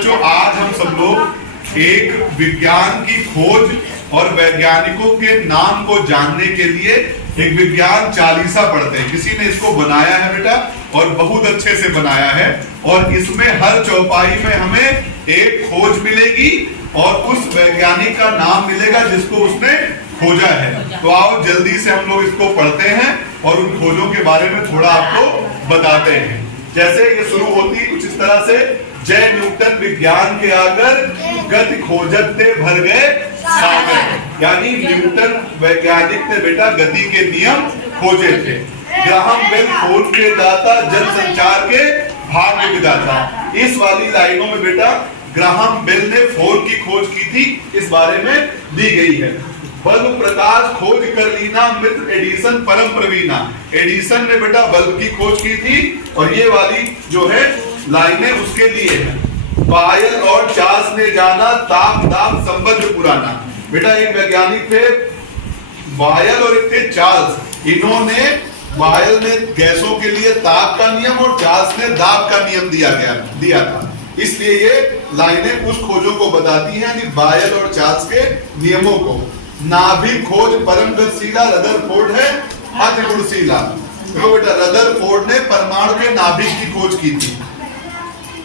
बच्चों आज हम सब लोग एक विज्ञान की खोज और वैज्ञानिकों के नाम को जानने के लिए एक विज्ञान चालीसा पढ़ते हैं। किसी ने इसको बनाया है बेटा और बहुत अच्छे से बनाया है, और इसमें हर चौपाई में हमें एक खोज मिलेगी और उस वैज्ञानिक का नाम मिलेगा जिसको उसने खोजा है। तो आओ जल्दी से हम लोग इसको पढ़ते हैं और उन खोजों के बारे में थोड़ा आपको बताते हैं। जैसे ये शुरू होती कुछ इस तरह से, जय न्यूटन विज्ञान के आगर, गति खोजत ते भर गए सागर। यानी न्यूटन वैज्ञानिक ने बेटा गति के नियम खोजे थे। ग्राहम बेल फोन के दाता, जन संचार के भाग्य विधाता। इस वाली लाइनों में बेटा ग्राहम बेल ने फोन की खोज की थी, इस बारे में दी गई है। बल्ब प्रकाश खोज कर लीना, मित्र एडिसन परम प्रवीणा। एडिसन ने बेटा बल्ब की खोज की थी, और ये वाली जो है लाइनें उसके लिए है। बायल और चार्ल्स ने जाना, ताप दाप संबंध पुराना। बेटा एक वैज्ञानिक थे बायल और एक थे चार्ल्स। इन्होंने, बायल ने गैसों के लिए ताप का नियम और चार्ल्स ने दाब का नियम दिया था। इसलिए ये लाइनें उस खोजों को बताती हैं, यानी बायल और चार्ल्स के नियमों को। नाभिक खोज परम गतिशीला, रदरफोर्ड है अति गुणशीला। देखो बेटा रदरफोर्ड ने परमाणु के नाभिक की खोज की थी।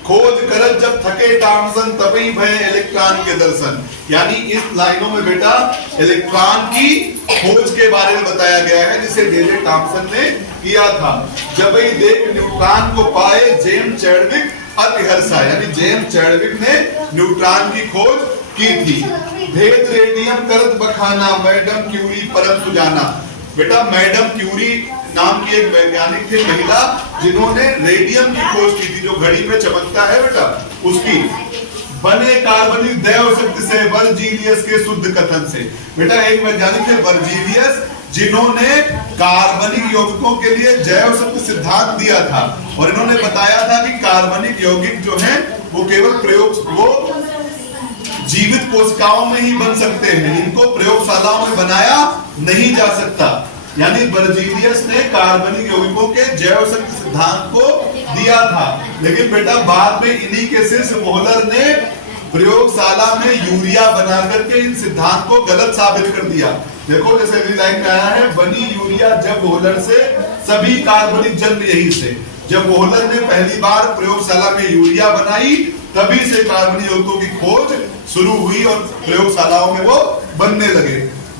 खोज करत जब थके टॉमसन, तभी भय इलेक्ट्रॉन के दर्शन। यानी इस लाइनों में बेटा इलेक्ट्रॉन की खोज के बारे में बताया गया है, जिसे डेले टॉमसन ने किया था। जब ही देख न्यूट्रॉन को पाए, जेम्स चैडविक अति हर्षा। यानी जेम्स चैडविक ने न्यूट्रॉन की खोज की थी। भेद रेडियम करत बखाना, मैडम क्यूरी परम सुजाना। बेटा मैडम क्यूरी नाम की एक वैज्ञानिक थी, महिला, जिन्होंने रेडियम की खोज की थी, जो घड़ी में चमकता है बेटा, उसकी। बने कार्बनिक दैव शक्ति से, वर्जीलियस के शुद्ध कथन से। बेटा एक वैज्ञानिक थे वर्जीलियस, जिन्होंने कार्बनिक यौगिकों के लिए जैव शक्ति सिद्धांत दिया था, और इन्होंने बताया था कि कार्बनिक यौगिक जो है वो केवल जीवित कोशिकाओं में ही बन सकते हैं, इनको प्रयोगशालाओं में बनाया नहीं जा सकता। यानी वर्जीलियस ने कार्बनिक यौगिकों के जैव शक्ति सिद्धांत को दिया था, लेकिन बेटा बाद में इन्हीं के शिष्य वोहलर ने प्रयोगशाला में यूरिया बना करके इन सिद्धांत को गलत साबित कर दिया। देखो जैसे अगली लाइन में आया है, बनी यूरिया जब वोहलर से, सभी कार्बनिक जन्म यही से। जब वोहलर ने पहली बार प्रयोगशाला में यूरिया बनाई, तभी से कार्बनिक यौगिकों की खोज शुरू हुई और प्रयोगशालाओं में वो बनने लगे।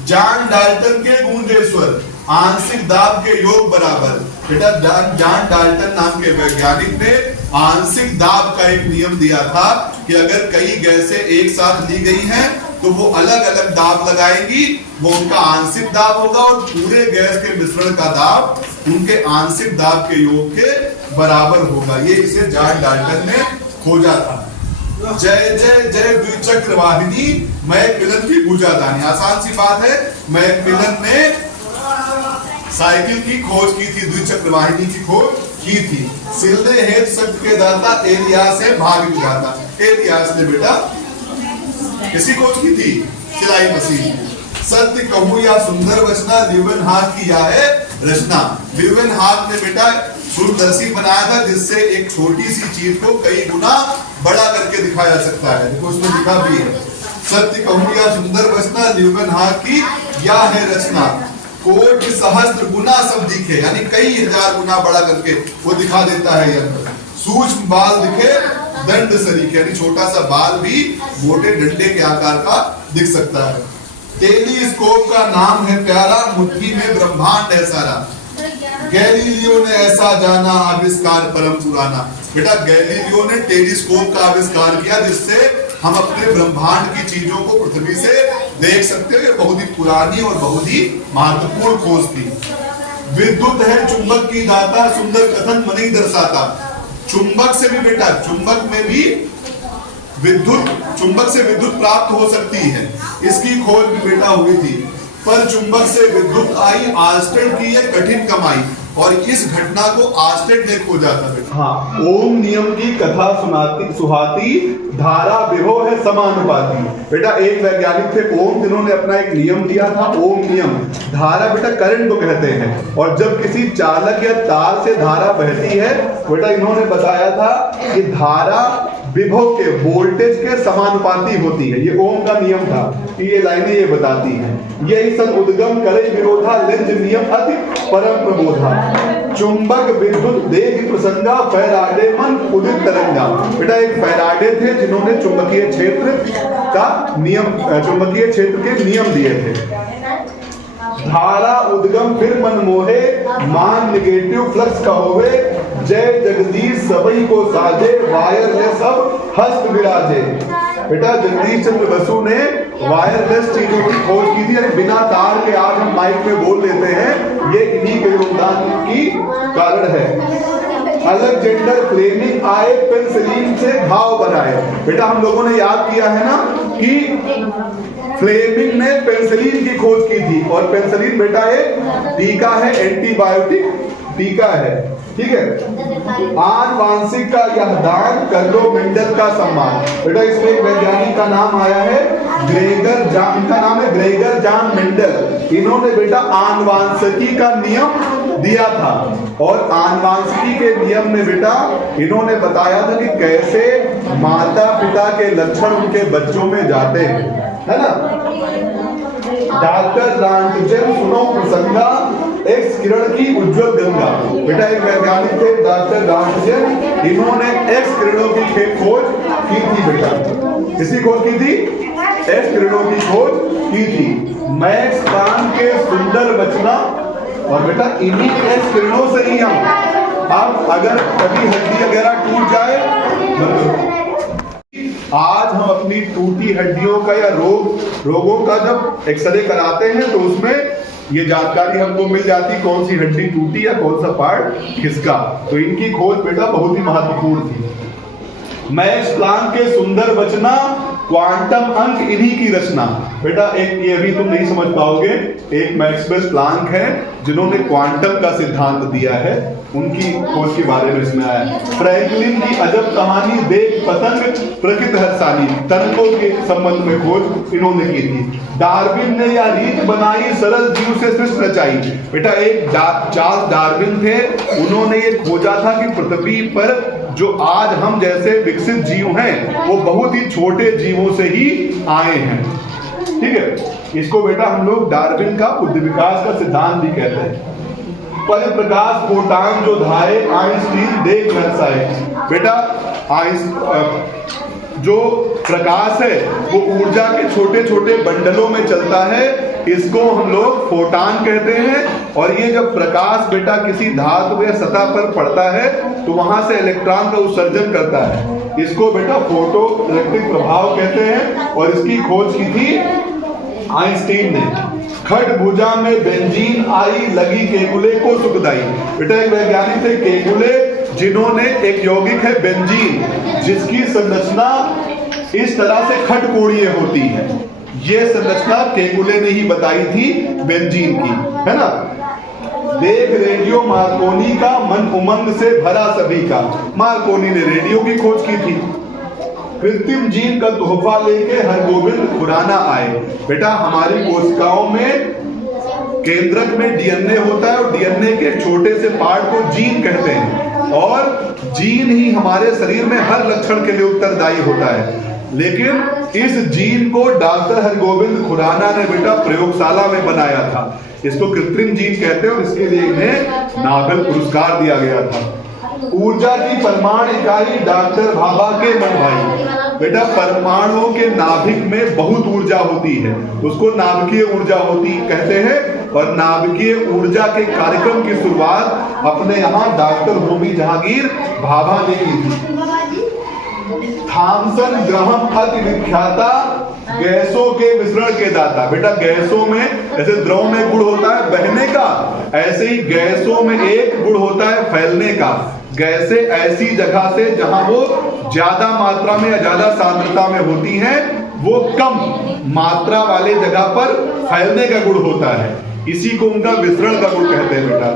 जॉन डाल्टन के गूंजेश्वर, आंशिक दाब के योग बराबर। बेटा जॉन डाल्टन नाम के वैज्ञानिक ने आंशिक दाब का एक नियम दिया था कि अगर कई गैसें एक साथ ली गई हैं तो वो अलग अलग दाब लगाएंगी, वो उनका आंशिक दाब होगा, और पूरे गैस के मिश्रण का दाब उनके आंशिक दाब के योग के बराबर होगा। ये इसे जॉन डाल्टन ने खोजा था। जय जय जय द्विचक्र वाहिनी, मैकमिलन की भुजादानी। आसान सी बात है, मैकमिलन ने साइकिल की खोज की थी, द्विचक्र वाहिनी की खोज की थी। सिलने हेतु शक्ति के दाता, एलियास है भाग्य विधाता। एलियास ने बेटा किसकी खोज की थी? सिलाई मशीन। सत्य कहूं या सुंदर वचना, ल्यूवेनहॉक की या है रचना। ल्यूवेनहॉक ने बेटा सूक्ष्मदर्शी बनाया था, जिससे एक छोटी सी चीज को कई गुना बड़ा करके दिखाया जा सकता है। देखो उसमें लिखा भी है, सत्य कहूं या सुंदर वचना, ल्यूवेनहॉक की या है रचना। कोटि सहस्त्र गुना सब दिखे, यानी कई हजार गुना बड़ा करके वो दिखा देता है यंत्र। सूक्ष्म बाल दिखे दंड सरीखे, यानी छोटा सा बाल भी मोटे डंडे के आकार का दिख सकता है। टेलीस्कोप का नाम है प्यारा, मुट्ठी में ब्रह्मांड है सारा। गैलीलियो ने ऐसा जाना, आविष्कार परम पुराना। बेटा गैलीलियो ने टेलीस्कोप का आविष्कार किया, जिससे हम अपने ब्रह्मांड की चीजों को पृथ्वी से देख सकते हैं। ये बहुत ही पुरानी और बहुत ही महत्वपूर्ण खोज थी। विद्युत है चुंबक की दाता, सुंदर कथन मनी दर्शाता। चुंबक से भी बेटा, चुंबक में भी विद्युत, चुंबक से विद्युत प्राप्त हो सकती है, इसकी खोज भी बेटा हुई थी। पर चुंबक से विद्युत आई, आर्स्टेड की यह कठिन कमाई, और इस घटना को आर्स्टेड ने खोजा था बेटा। हाँ, ओम नियम की कथा सुनाती सुहाती, धारा विभव है समानुपाती। बेटा एक वैज्ञानिक थे ओम, जिन्होंने अपना एक नियम दिया था, ओम नियम। धारा बेटा करंट को कहते हैं, और जब किसी चालक या तार से धारा बहती है, बेटा इन्होंने बताया था कि धारा विभव के वोल्टेज के समानुपाती होती है। ये ओम का नियम था कि ये लाइनें ये बताती हैं। यही सन उद्गम करे विरोधा लेंज नियम अति परम प्रबोधा। चुंबक विद्युत देह प्रसंगा फैराडे मन उदित तरंगा। बेटा एक फैराडे थे जिन्होंने चुंबकीय क्षेत्र का नियम, चुंबकीय क्षेत्र के नियम दिए थे। धारा उद्गम फिर मन मोहे मान निगेटिव फ्लक्स का होवे। जय जगदीश सबई को साजे वायरलेस सब हस्त विराजे। बेटा जगदीश चंद्र बसु ने वायरलेस चीजों की खोज की थी। बिना तार के आज हम माइक में बोल लेते हैं, ये इन्हीं के योगदान की कारण है। अलेक्जेंडर फ्लेमिंग आए पेनिसिलिन से घाव बनाए। बेटा हम लोगों ने याद किया है ना कि फ्लेमिंग ने पेनिसिलिन की खोज की थी, और पेनिसिलिन बेटा एक टीका है, एंटीबायोटिक टीका है, ठीक है। आनुवांशिक का यह दान कर लो मेंडल का सम्मान। बेटा इसमें एक वैज्ञानिक का नाम आया है ग्रेगर जान, इनका नाम है ग्रेगर जान मेंडल। इन्होंने बेटा आनुवांशिकी का नियम दिया था, और आनुवांशिकी के नियम में बेटा इन्होंने बताया था कि कैसे माता पिता के लक्षण उनके बच्चों में जाते हैं, है ना। डॉक्टर रांटजेन सुनो प्रसंगा एक्स किरण की उज्जवल गंगा। बेटा एक वैज्ञानिक थे डॉक्टर रांटजेन, इन्होंने एक्स किरणों की खोज की थी। बेटा किसी खोज की थी? एक्स किरणों की खोज की थी। मैक्स प्लांक के सुंदर रचना, और बेटा इन्हीं एक्स किरणों से ही हम अगर कभी हड्डी वगैरह टूट जाए, आज हम अपनी टूटी हड्डियों का या रोगों का जब एक्सरे कराते हैं तो उसमें ये जानकारी हमको मिल जाती कौन सी हड्डी टूटी या कौन सा पार्ट किसका। तो इनकी खोज बेटा बहुत ही महत्वपूर्ण थी। मैक्स प्लांक के सुंदर रचना, क्वांटम अंक इन्हीं की रचना। बेटा एक ये भी तुम नहीं समझ पाओगे, एक मैक्सवेल प्लांक है जिन्होंने क्वांटम का सिद्धांत दिया है, उनकी खोज के बारे में इसमें आया। फ्रैंकलिन की अजब कहानी देख पतंग प्रकृति हर्षानी, तरंगों के संबंध में खोज इन्होंने की थी। डार्विन ने यह रीत बनाई सरल जीव से सृष्टि रचाई। बेटा एक चार्ल्स डार्विन थे, उन्होंने ये खोजा था कि पृथ्वी पर जो आज हम जैसे विकसित जीव हैं वो बहुत ही छोटे जीवों से ही आए हैं, ठीक है। इसको बेटा हम लोग डार्विन का बुद्धि विकास का सिद्धांत भी कहते हैं। पर प्रकाश फोटान जो धाए आइंस्टीन देख दर्शाए। बेटा जो प्रकाश है वो ऊर्जा के छोटे छोटे बंडलों में चलता है, इसको हम लोग फोटान कहते हैं। और ये जब प्रकाश बेटा किसी धातु या सतह पर पड़ता है तो वहां से इलेक्ट्रॉन का उत्सर्जन करता है, इसको बेटा फोटो इलेक्ट्रिक प्रभाव कहते हैं। और इसकी खोज की थी आइंस्टीन ने। खट भुजा में बेंजीन आई लगी केकुले को सुखदाई। बेटा एक वैज्ञानिक थे केकुले, जिन्होंने एक यौगिक है बेंजीन, जिसकी संरचना इस तरह से खटकोणीय होती है। ये संरचना केकुले ने ही बताई थी बेंजीन की, है ना। देख रेडियो मार्कोनी का मन उमंग से भरा सभी का। मार्कोनी ने रेडियो की खोज की थी। कृत्रिम जीन का तोहफा लेके हरगोविंद खुराना आए। बेटा हमारी कोशिकाओं में केंद्रक में डीएनए होता है, और डीएनए के छोटे से पार्ट को जीन कहते हैं, और जीन ही हमारे शरीर में हर लक्षण के लिए उत्तरदायी होता है। लेकिन इस जीन को डॉक्टर हरगोविंद खुराना ने बेटा प्रयोगशाला में बनाया था। इसको कृत्रिम जीन कहते हैं, और इसके लिए इन्हें नोबेल पुरस्कार दिया गया था। ऊर्जा की परमाणु इकाई डॉक्टर भाभा के मन भाई। बेटा परमाणुओं के नाभिक में बहुत ऊर्जा होती है, उसको नाभिकीय ऊर्जा होती कहते हैं। और नाभिकीय ऊर्जा के कार्यक्रम की शुरुआत अपने यहाँ डॉक्टर होमी जहांगीर भाभा ने की थी। थॉमसन ग्राहम अति विख्याता गैसों के मिश्रण के दाता। बेटा गैसों में जैसे द्रव में गुण होता है बहने का, ऐसे ही गैसों में एक गुण होता है फैलने का। गैसें ऐसी जगह से जहां वो ज्यादा मात्रा में या ज्यादा सांद्रता में होती हैं, वो कम मात्रा वाले जगह पर फैलने का गुण होता है, इसी को उनका विसरण का गुण कहते हैं बेटा।